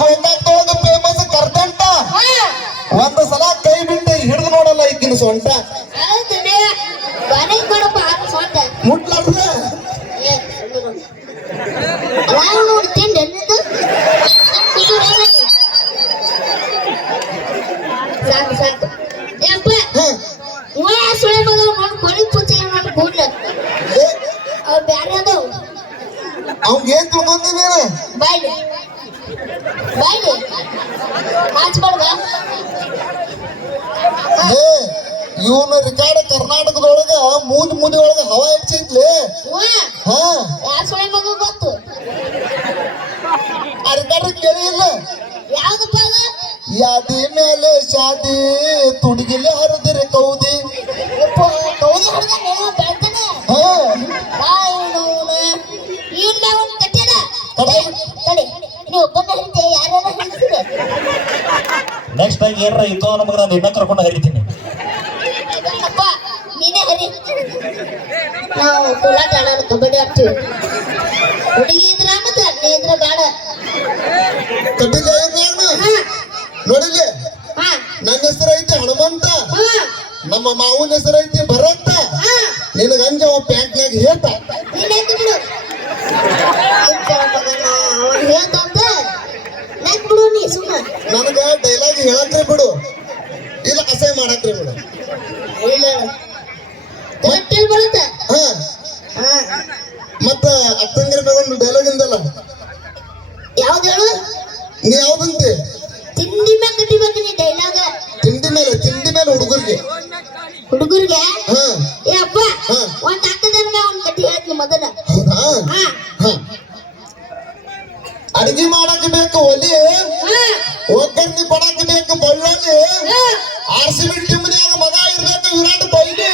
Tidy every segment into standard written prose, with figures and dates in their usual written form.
ಗೋಕಾಕ್ದೊಳಗ famous ಕರ್ದಂಟ ಒಂದ್ ಸಲ ಕೈ ಬಿಟ್ಟು ಹಿಡಿದು ನೋಡಲ್ಲ ಈಗಿನ ಸೊಂಟ ಮುಟ್ಲಾರ್ದ ಸಾಕು ಸಾಕು ಸುಳೆ ಮಗ ನೋಡಿ ಕೊಳಿ ಪೂಜೆ ಮಾಡಿ ಕೂಡ್ಲ ಅವ್ರು ಬ್ಯಾರೆ ಅದಾವ ಅವ್ನ್ ಏನ್ ತಿಳ್ಕೊಂಡಿ ನೀನು ಬಾಯ್ಲಿ ಬಾಯ್ಲಿ ನಾಚ್ಬಾರ್ದ ಇವನು ರಿಕಾರ್ಡ್ ಕರ್ನಾಟಕದೊಳಗ ಮೂಲಿ ಮೂಲಿ ಒಳಗ ಹವಾ ಹೆಚ್ಚೈತ್ಲಿ ಯಾರ ಸುಳೆ ಮಗ ಗೊತ್ತು ಆ ರಿಕಾರ್ಡ್ ಕೇಳಿ ಇಲ್ಲ ಯಾವ್ದಪ್ಪ ಅದು ಯಾದಿ ಮೇಲೆ ಶಾದಿ ತುಡಿಗಿಲೆ ಹರಿದಿರಿ ಕೌದಿ ಕೌದಿ ಹೊಡೆದ ನೀವು ಬೆಳ್ತಾನೆ ಇವ್ನ ಮ್ಯಾಗ ಒಂದು ಕಟ್ಟಿಲ್ಲ ತಡಿ ನೀವು ಒಬ್ಬನ ಹರಿತೆ ಯಾರ್ಯಾರ ಹರಿತೀರಿ ನೆಕ್ಸ್ಟ್ ಟೈಮ್ ಏನಾರ ಇತ್ತು ನಮಗೆ ನಾನು ಇನ್ನ ಕರ್ಕೊಂಡು ಹರಿತೀನಿ ಅಪ್ಪ ನೀನೇ ಹರಿ ನಾವು ಕೋಲಾಟ ಆಡೋಣ ಕಬಡ್ಡಿ ಆಡ್ತೀವಿ ಹುಡುಗಿ ಇದ್ರ ಮತ್ತೆ ನೀ ಇದ್ರ ಬೇಡ ಕಟ್ಟಿಲ್ಲ ನೋಡಿಲ್ಲ ನನ್ನ ಹೆಸರು ಐತಿ ಹನುಮಂತ ನಮ್ಮ ಮಾವನ ಹೆಸರು ಐತಿ ಭರತ ನಿನಗ ಅಂಜ ಅವ ಪ್ಯಾಂಟ್ನಾಗ ಹೇತ ನೀನೇಂತ ಬಿಡು ಹೇಳ್ತಂತ ನೆಕ್ ಬಿಡು ನೀ ಸುಮ್ಮ ನನಗ ಡೈಲಾಗ್ ಹೇಳಕ್ರಿ ಬಿಡು ಇಲ್ಲ ಅಸಹ್ಯ ಮಾಡಕ್ರಿ ಬಿಡು ಇಲ್ಲ ಕರೆಕ್ಟ್ ಬರುತ್ತೆ ಮತ್ತ ಅತ್ತಂಗಿರ ತಗೊಂಡು ಡೈಲಾಗ್ ಇಂದಲ್ಲ ಯಾವ್ದು ಹೇಳು ನೀ ಯಾವ್ದಂತೆ ತಿಂಡಿ ಮ್ಯಾಗ ಕಟ್ಟಿಬೇಕು ನೀ ಡೈಲಾಗ ತಿಂಡಿ ಮೇಲೆ ಹುಡುಗರಿಗೆ ಏ ಅಪ್ಪ ಒಂದ್ ಹಾಕದರ ಮ್ಯಾಗ ಒಂದ್ ಕಟ್ಟಿ ಹೇಳ್ತೀನಿ ಮೊದಲ ಹೌದಾ ಅಡಿಗೆ ಮಾಡಕ್ ಬೇಕು ಒಲಿ ಒಗ್ಗರಣೆ ಕೊಡಕ್ ಬೇಕು ಬಳ್ಳೊಲಿ RCB ಟೀಮ್ನ್ಯಾಗ ಮಗ ಇರ್ಬೇಕು ವಿರಾಟ್ ಕೊಹ್ಲಿ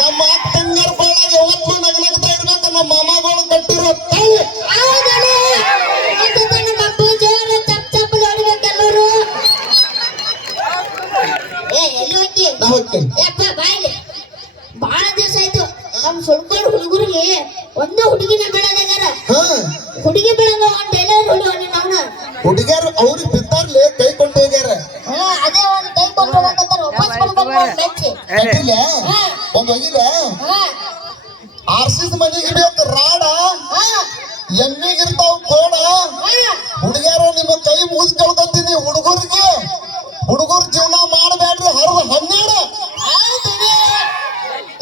ನಮ್ಮ ಅಕ್ಕಂಗರ ಬಾಳಾಗ ಯಾವತ್ತೂ ನಗನಗ್ತಾ ಇರ್ಬೇಕು ನಮ್ಮ ಮಾಮಗಳು ಕಟ್ಟಿರೋ ತಾಯಿ ಬಾಳ ದಿವಸ ಆಯ್ತು ನಮ್ ಸುಳ್ಕೊಂಡು ಹುಡುಗರಿಗೆ ಒಂದು ಹುಡುಗಿನ ಬೆಳೆದಾರ ಹುಡುಗಿ ಬೆಳೆದ ಒಂದ್ ಡೈಲಾಗ್ ಹೊಡಿ ಅವನ ಹುಡುಗಿಯರು ಅವ್ರಿಗೆ ಬಿದ್ದಾರ್ಲೆ ಕೈ ಕೊಂಡು ಹೋಗ್ಯಾರ ಅದೇ ಒಂದ್ ಕೈ ಕೊಂಡು ಹೋಗಕತ್ತಾರ ವಾಪಸ್ ಬರ್ಬೇಕು ಒಂದ್ ಹೋಗಿಲ್ಲ RCB ಮನೆಗೆ ಬೇಕು ರಾಡ ಎಮ್ಮಿಗಿರ್ತಾವ ಕೋಡ ಹುಡುಗಿಯರು ನಿಮ್ಮ ಕೈ ಮುಗಿದ್ ಕೇಳ್ಕೊಂತೀನಿ ಹುಡುಗರ ಜೀವನ ಮಾಡಬೇಡ್ರಿ ಹರಿದು 12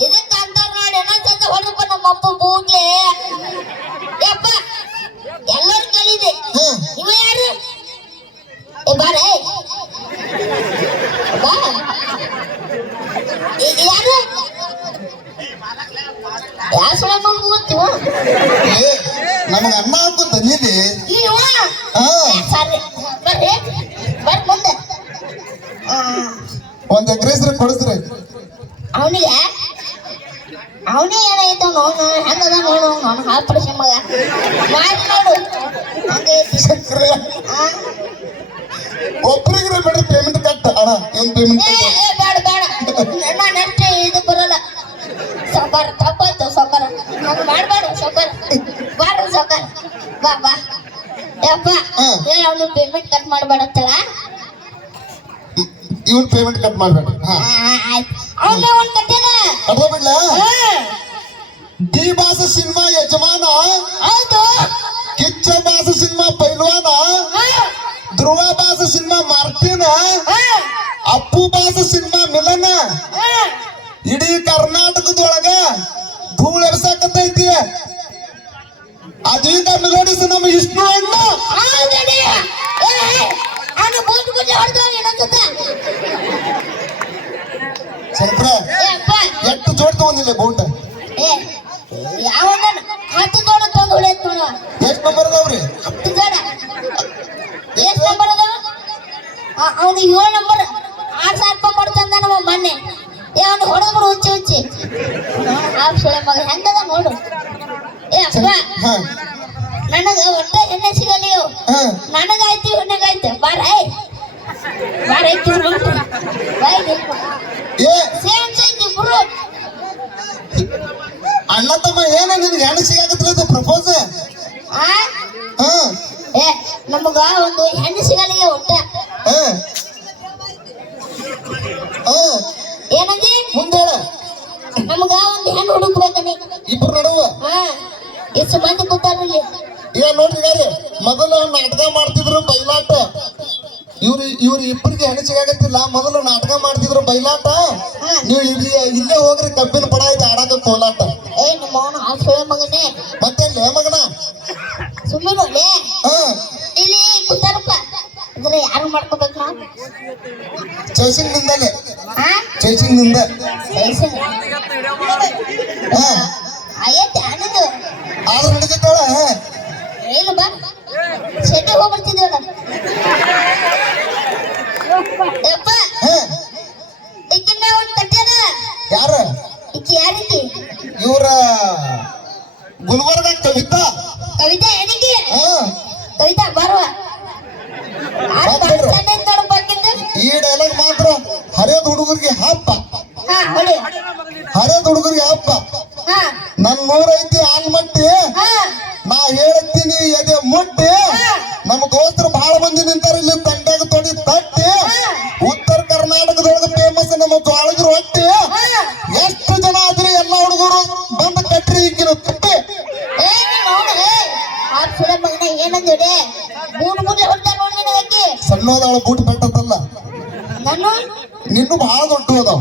ಇದಕ್ಕ ಅಂತಾರ ನೋಡಿ ಏನಂತ ಹೊರಪ ನಮ್ಮ ಅಪ್ಪ ಬೂಗ್ಲೆ ಯಪ್ಪ ಎಲ್ಲರೂ ಕಲಿದೆ ಇವ ಯಾರು ಏ ಬಾರೆ ಬಾ ಯಾರು ಯಾರು ಸುಳ್ಳ ಮಗು ಗೊತ್ತು ನಮಗ ಅನ್ನ ಹಾಕುತ್ತ ನೀಲಿ ಸರಿ ಬರ್ರಿ ಬರ್ ಮುಂದೆ ಒಂದ್ ಎಕರೆ ಹೆಸರು ಕೊಡಿಸ್ರಿ ಅವನೇ ಏನಾಯ್ತು ನೋಡು ಹೆಂಗದ ನೋಡು ನಾನು ಹಾಪಡಿಸಿ ಮಗ ಮಾಡಿ ನೋಡು ಹಂಗೆ ಒಬ್ಬರಿಗೆ ಬೇಡ ಪೇಮೆಂಟ್ ಕಟ್ಟ ಅಣ್ಣ ಏನ್ ಪೇಮೆಂಟ್ ಬೇಡ ಬೇಡ ನಾನು ಅಷ್ಟೇ ಇದು ಬರೋಲ್ಲ ಸೌಕರ್ ತಪ್ಪಾಯ್ತು ಸೌಕರ್ ಹಂಗೆ ಮಾಡಬೇಡ ಸೌಕರ್ ಬಾರ ಸೌಕರ್ ಬಾ ಬಾ ಯಪ್ಪ ಅವನು ಪೇಮೆಂಟ್ ಕಟ್ ಮಾಡಬೇಡತ್ತಲ್ಲ ಇವನ್ ಪೇಮೆಂಟ್ ಕಟ್ ಮಾಡ್ಬೇಡ ಆಯ್ತು ಅವನೇ ಒಂದು ಕಟ್ಟಿದ ಕಟ್ಟ ಬಿಡ್ಲ ಡಿ ಬಾಸ ಸಿನಿಮಾ ಯಜಮಾನ ಹೌದು ಕಿಚ್ಚ ಬಾಸ ಸಿನಿಮಾ ಪೈಲ್ವಾನ ಧ್ರುವ ಬಾಸ ಸಿನಿಮಾ ಮಾರ್ಟಿನ ಅಪ್ಪು ಬಾಸ ಸಿನಿಮಾ ಮಿಲನ ಇಡೀ ಕರ್ನಾಟಕದೊಳಗ ಧೂಳು ಎಬ್ಸಾಕತ್ತೈತಿ ಅದೀಗ ಮೆಲೋಡಿಸ್ ನಮ್ಮ ವಿಷ್ಣು ಅಣ್ಣ ಶಂಕರ ಎಷ್ಟು ಜೋಡ್ ತಗೊಂಡಿಲ್ಲ ಬೋಟ್ ಯಾವ 10 ಜೋಡ ತಂದು ಹೊಡೆಯತ್ ನೋಡ ಎಷ್ಟು ನಂಬರ್ ಅದಾವ್ರಿ 10 ಜೋಡ ಎಷ್ಟು ನಂಬರ್ ಅದಾವ ಅವನು 7 ನಂಬರ್ 6000 ರೂಪಾಯಿ ಕೊಡ್ತಂದ ನಮ್ಮ ಮೊನ್ನೆ ಅವನು ಹೊಡೆದ್ಬಿಡು ಹುಚ್ಚಿ ಹಾಫ್ ಸೊಳೆ ಮಗ ಹೆಂಗದ ನೋಡು ಏ ಅಪ್ಪ ನನಗ ಒಟ್ಟ ಎಣ್ಣೆ ಸಿಗಲಿ ನನಗಾಯ್ತು ಹೆಣ್ಣಗಾಯ್ತು ಬಾರ ಸೇಮ್ ಸೇಮ್ ಇಬ್ರು ಅಣ್ಣ ತಮ್ಮ ಏನ ನಿನ್ಗೆ ಹೆಣ್ಣು ಸಿಗಾಕತ್ತದ ಪ್ರಪೋಸ್ ನಮಗ ಒಂದು ಹೆಣ್ಣು ಸಿಗಲಿಗೆ ಒಟ್ಟ ಹಾ ಹಾ ಏನಂದಿ ಮುಂದೆ ಹೇಳ ನಮಗ ಒಂದು ಹೆಣ್ಣು ಹುಡುಕ್ಬೇಕನಿ ಇಬ್ರು ನಡುವ ಹಾ ಎಷ್ಟು ಮಂದಿ ಕೂತಾರಲ್ಲಿ ಈಗ ನೋಡ್ರಿ ಗಾರಿ ಮೊದಲು ನಾಟಕ ಮಾಡ್ತಿದ್ರು ಬೈಲಾಟ ಇವ್ರು ಇಬ್ಬರಿಗೆ ಹೆಣ್ಣು ಸಿಗಾಗತ್ತಿಲ್ಲ ಮೊದಲು ನಾಟಕ ಮಾಡ್ತಿದ್ರು ಬೈಲಾಟ ನೀವು ಇಲ್ಲೇ ಹೋಗ್ರಿ ಕಬ್ಬಿನ ಪಡ ಐತೆ ಆಡಾಕ ಕೋಲಾಟ ಏ ನಿಮ್ಮ ಅವನು ಆ ಸುಳೆ ಮಗನೇ ಮತ್ತೆ ಮಗನ ಸುಮ್ಮನೆ ಹಾ ಇಲ್ಲಿ ಕೂತಾರಪ್ಪ ಇದ್ರೆ ಯಾರು ಮಾಡ್ಕೋಬೇಕು ನಾವು ಚೈಸಿಂಗ್ ನಿಂದಲೇ ಹಾ ಚೈಸಿಂಗ್ ನಿಂದ ಹಾ ಆಯ್ತು ಅನ್ನದು ಆದ್ರೂ ನಡೀತಾಳ ಏನು ಬಾ ಶೆಟ್ಟಿ ಹೋಗ್ಬಿಡ್ತಿದ್ವಲ್ಲ ಯಪ್ಪ ಹಾ ಈಗಿನ ಒಂದು ಕಟ್ಟ್ಯಾನ ಯಾರ ಈಕಿ ಯಾರೀತಿ ಇವ್ರ ಗುಲ್ಬರ್ಗ ಕವಿತಾ ಕವಿತಾ ಏನಿಗೆ ಹಾ ಕವಿತಾ ಬರುವ ಈ ಡೈಲಾಗ್ ಮಾತ್ರ ಹರಿಯದ ಹುಡುಗರಿಗೆ ಹಬ್ಬ ಹಾ ಹೊಡಿ ಹರಿಯದ ಹುಡುಗರಿಗೆ ಹಬ್ಬ ಹಾ ನನ್ ನೂರೈತಿ ಆಲ್ಮಟ್ಟಿ ಹಾ ನಾ ಹೇಳ್ತೀನಿ ಎದೆ ಮುಟ್ಟಿ ನಮ್ಮ ದೋಸ್ತರು ಬಹಳ ಮಂದಿ ನಿಂತಾರ ಇಲ್ಲಿ ತಂಡ್ಯಾಗ ತೊಡಿ ತಟ್ಟಿ ಉತ್ತರ ಕರ್ನಾಟಕದೊಳಗೆ ಫೇಮಸ್ ನಮ್ಮ ಜೋಳದ ರೊಟ್ಟಿ ಎಷ್ಟು ಜನ ಆದ್ರೂ ಎಲ್ಲ ಹುಡುಗರು ಬಂದು ಕಟ್ರಿ ಈಗಿನ ತುಟ್ಟಿ ಏ ನೋಡು ಆ ಸುಳೆ ಮಗನ ಏನಂದ್ರೆ ಬೂಟ್ ಬೂಟ್ಲೆ ಹೊಡ್ತಾರ ನೋಡಿ ನಿನಗೆ ಸಣ್ಣದಾಳ ಬೂಟ್ ಬೆಟ್ಟದಲ್ಲ ನಾನು ನಿನ್ನೂ ಬಹಳ ದೊಡ್ಡ ಅದಾವ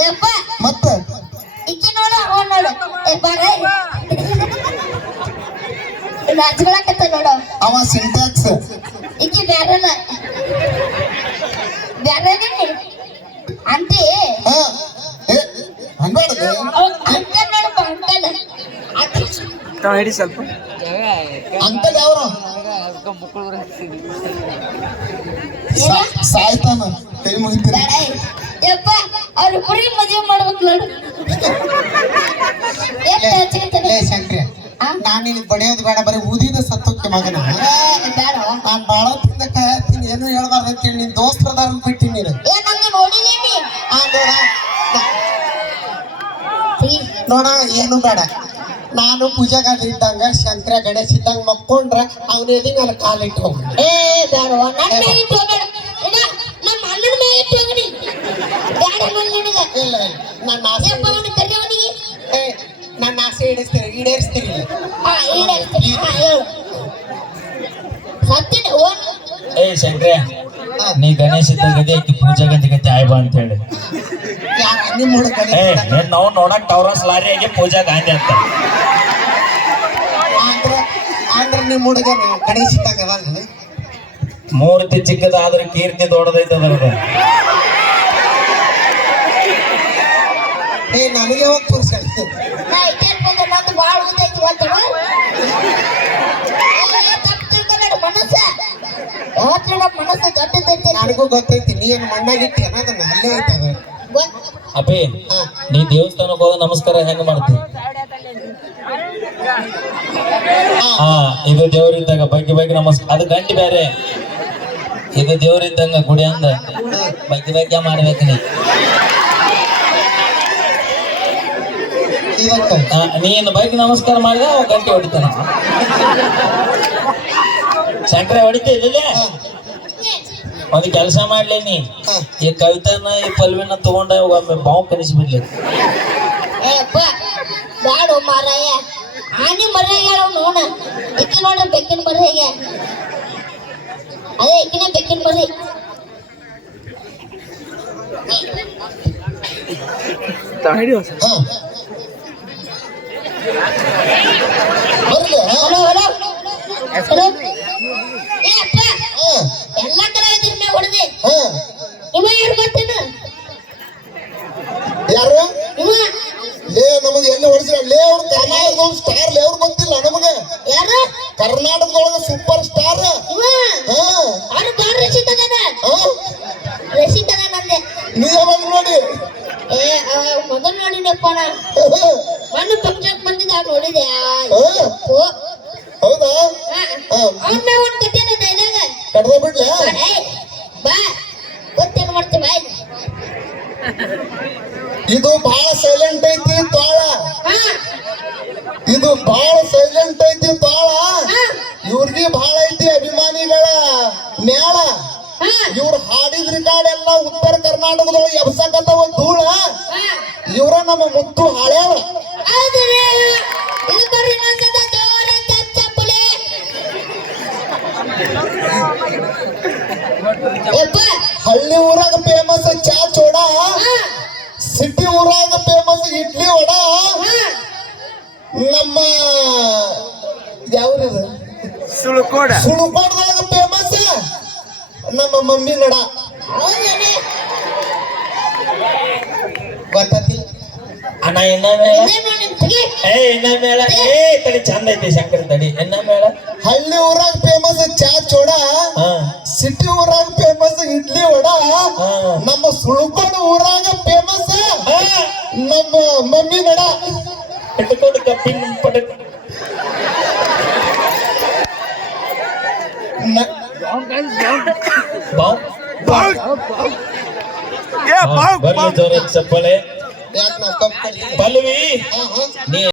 ಯಪ್ಪ ಮತ್ತ ಇಕ್ಕಿ ನೋಡು ಅವನ್ ನೋಡು ಏ ಬಾರ ರಾಜ್ಗಳಾಕತ್ತ ನೋಡು ಅವ ಸಿಂಟ್ಯಾಕ್ಸ್ ಇಕ್ಕಿ ಬ್ಯಾರಲ್ಲ ಬ್ಯಾರ ಅಂತಿ ಹಾ ಹಂಗಾಡದೆ ಅಂಕಲ್ ನೋಡಪ್ಪ ಅಂಕಲ್ ಹಿಡಿ ಸ್ವಲ್ಪ ಅಂಕಲ್ ಯಾವ್ರು ಸಾಯ್ತಾನ ಕೈ ಮುಗಿತೀರ ಬೇಡ ಯಪ್ಪ ಅವ್ರ ಇಬ್ಬರಿಗೆ ಮದುವೆ ಮಾಡ್ಬೇಕು ನೋಡು ಎಷ್ಟು ಹಚ್ಚಿರ್ತಾನೆ ಶಂಕ್ರಿ ನಾನು ಇಲ್ಲಿ ಬಡಿಯೋದು ಬೇಡ ಬರೀ ಊದಿದ ಸತ್ತೋಕೆ ಮಗನ ಬೇಡ ನಾನ್ ಬಾಳ ತಿಂದ ಕಾಯತ್ತೀನಿ ಏನು ಹೇಳ್ಬಾರ್ದು ಅಂತೇಳಿ ನಿನ್ ದೋಸ್ತ್ರದಾರ ಬಿಟ್ಟಿನಿ ನೀನು ಏ ನಂಗೆ ನೋಡಿದೀನಿ ಆ ನೋಡ ಏನು ಬೇಡ ನಾನು ಪೂಜಾಗಾರ ಇದ್ದಂಗ ಶಂಕರ ಗಣೇಶ್ ಇದ್ದಂಗ ಮಕ್ಕೊಂಡ್ರ ಅವನ ಎದಿ ನನ್ನ ಕಾಲಿಟ್ಟು ಹೋಗಿ ಏ ಬೇಡ ನನ್ನ ಮೇಲೆ ಇಟ್ಟು ಹೋಗ್ಬೇಡ ಏನ ನಮ್ಮ ಅಣ್ಣನ ಮೇಲೆ ಇಟ್ಟು ಹೋಗಡಿ ಬೇಡ ನಿನಗೆ ಇಲ್ಲ ನನ್ನ ಆಸೆ ಯಪ್ಪ ಅವನು ಕರೆಯವನಿಗೆ ನನ್ನ ಆಸೆ ಈಡೇರಿಸ್ತೀರಿ ಹಾ ಈಡೇರಿಸ್ತೀನಿ ಹಾ ಹೇಳು ಸತ್ತಿನ ಓನ್ ಏ ಶಂಕ್ರೆ ನೀ ಗಣೇಶ ಇದ್ದಾಗ ಪೂಜಾ ಗಂಧಿ ಆಯ್ಬಾ ಅಂತ ಹೇಳಿ ನಿಮ್ಮ ಹುಡುಗ ಏ ನಾವು ನೋಡಕ್ ಟವರಸ್ ಲಾರಿ ಆಗಿ ಪೂಜಾ ಗಾಂಧಿ ಅಂತ ಅಂದ್ರ ನಿಮ್ಮ ಹುಡುಗ ಗಣೇಶ್ ಇದ್ದಾಗ ಅದಾನ ಮೂರ್ತಿ ಚಿಕ್ಕದಾದ್ರೆ ಕೀರ್ತಿ ದೊಡ್ಡದೈತೆ ಅದ್ರದ್ದು ಏ ನನಗೆ ಯಾವಾಗ ತೋರ್ಸ ನಾ ಇಟ್ಟೇಳ್ಬೇಕು ನಂದು ಭಾಳ ಓದೈತಿ ಗೊತ್ತೇನು ತಪ್ಪು ತಿಳ್ಕೊಳ್ಳೋಣ ಮನಸ್ಸ ಯಾವತ್ತೂ ನಮ್ಮ ಮನಸ್ಸು ದೊಡ್ಡದೈತೆ ನನಗೂ ಗೊತ್ತೈತಿ ನೀ ಏನು ಮಣ್ಣಾಗಿಟ್ಟಿ ಅನ್ನೋದನ್ನ ಅಲ್ಲೇ ಐತದ ಅಪ್ಪಿ ನೀ ದೇವಸ್ಥಾನಕ್ಕೆ ಹೋದ ನಮಸ್ಕಾರ ಹೆಂಗ್ ಮಾಡ್ತಿ ಹಾ ಇದು ದೇವ್ರಿದ್ದಾಗ ಬಗ್ಗೆ ನಮಸ್ಕಾರ ಅದು ಗಂಟೆ ಬೇರೆ ಇದು ದೇವ್ರಿದ್ದಂಗ ಗುಡಿ ಅಂದ ಬಗ್ಗೆ ಮಾಡ್ಬೇಕು ನೀ ನೀನು ಬಗ್ಗೆ ನಮಸ್ಕಾರ ಮಾಡಿದ ಅವ ಗಂಟೆ ಹೊಡಿತಾನ ಶಂಕರ ಹೊಡಿತೀ ಇಲ್ಲೇ ಒಂದು ಕೆಲಸ ಮಾಡ್ಲಿ ನೀ ಈ ಕವಿತಾನ ಈ ಪಲ್ವಿನ ತಗೊಂಡ ಒಮ್ಮೆ ಬಾವು ಕಲಿಸ್ಬಿಡ್ಲಿ ಏಪ್ಪ ಬ್ಯಾಡ ಮಾರಾಯ ಆನಿ ಮರ್ಯಾಗ ನೋಡ ಇಕ್ಕಿ ನೋಡ್ರಿ ಬೆಕ್ಕಿನ ಮರ್ಯಾಗ ಅದೇ ಇಕ್ಕಿನ ಬೆಕ್ಕಿನ ಮರಿ ಹಿಡಿ ಹಲೋ ಹಲೋ ಹಲೋ ಏ ಅಪ್ಪ ಎಲ್ಲ ಕಲಾವಿದ್ರ ಮೇಲೆ ಹೊಡೆದೆ ಇವ ಯಾರು ಗೊತ್ತೇನು ಯಾರು ಇವ ಲೇ ನಮಗೆ ಎಲ್ಲಿ ಹೊಡಿಸಿರ ಲೇ ಅವ್ರು ಕರ್ನಾಟಕದೊಳಗೆ ಸ್ಟಾರ್ ಲೇ ಅವ್ರು ಗೊತ್ತಿಲ್ಲ ನಮಗೆ ಯಾರು ಕರ್ನಾಟಕದೊಳಗೆ ಸೂಪರ್ ಸ್ಟಾರ್ ಇವ ಅವ್ರು ಬಾಳ ರಶಿಕದಾನ ರಶಿಕದಾನ ಅಂದೆ ನೀ ಯಾವಾಗ ನೋಡಿ ಏ ಮೊದಲು ನೋಡಿನಪ್ಪ ನಾ ಮಣ್ಣು ಪಂಚಾಕ್ ಬಂದಿದ್ದ ನೋಡಿದೆ ಹೌದಾ ಅವ್ನ ಒಂದು ಕಟ್ಟಿನ ಡೈಲಾಗ ಕಡ್ದ ಬಿಡ್ಲ ಬಾ ಗೊತ್ತೇನು ಮಾಡ್ತೀವಿ ಬಾ ಇದು ಬಹಳ ಸೈಲೆಂಟ್ ಐತಿ ತಾಳ ಹಾ ಇದು ಬಹಳ ಸೈಲೆಂಟ್ ಐತಿ ತಾಳ ಇವ್ರಿಗೆ ಬಹಳ ಐತಿ ಅಭಿಮಾನ ಕಾಡೆಲ್ಲ ಉತ್ತರ ಕರ್ನಾಟಕದೊಳಗೆ ಎಬ್ಸಕತ್ತವ ಧೂಳ ಇವ್ರ ನಮ್ಮ ಮುತ್ತು ಹಾಳ್ಯಾವ. ಹೌದ್ರಿ ಇದು ಬರ್ರಿ ನಂದದ ಜೋರ ಚಪ್ಪಲಿ ಯಪ್ಪ ಹಳ್ಳಿ ಊರಾಗ ಫೇಮಸ್ ಚಾ ಚೋಡ, ಸಿಟಿ ಊರಾಗ ಫೇಮಸ್ ಇಡ್ಲಿ ವಡ. ನಮ್ಮ ಯಾವ್ದು ಸುಳುಕೋಟದಾಗ ಫೇಮಸ್ ನಮ್ಮ ಮಮ್ಮಿ ನಡ. ಹೌದೇನೆ ಗೊತ್ತತಿ ಅಣ್ಣ ಎನ್ನ ಮೇಳ ಇದೇನು ನಿಮ್ ತಗಿ ಎನ್ನ ಮೇಳ ತಡಿ ಚಂದ ಐತಿ ಶಂಕರ ತಡಿ ಎನ್ನ ಮೇಳ. ಹಳ್ಳಿ ಊರಾಗ ಫೇಮಸ್ ಚಾ ಚೋಡ, ಹಾ ಸಿಟಿ ಊರಾಗ ಫೇಮಸ್ ಇಡ್ಲಿ ವಡ. ನಮ್ಮ ಸುಳುಕೋಟ ಊರಾಗ ಫೇಮಸ್ ನಮ್ಮ ಮಮ್ಮಿ ನಡ. ಇಟ್ಕೊಂಡು ಕಪ್ಪಿನ ಪಟಕ್ ಬರ್ಲಿ ಜೋರ ಚಪ್ಪಳೆ ಯಾಕೆ ನಾವು ಕಪ್ಪು ಪಲ್ವಿ ನೀ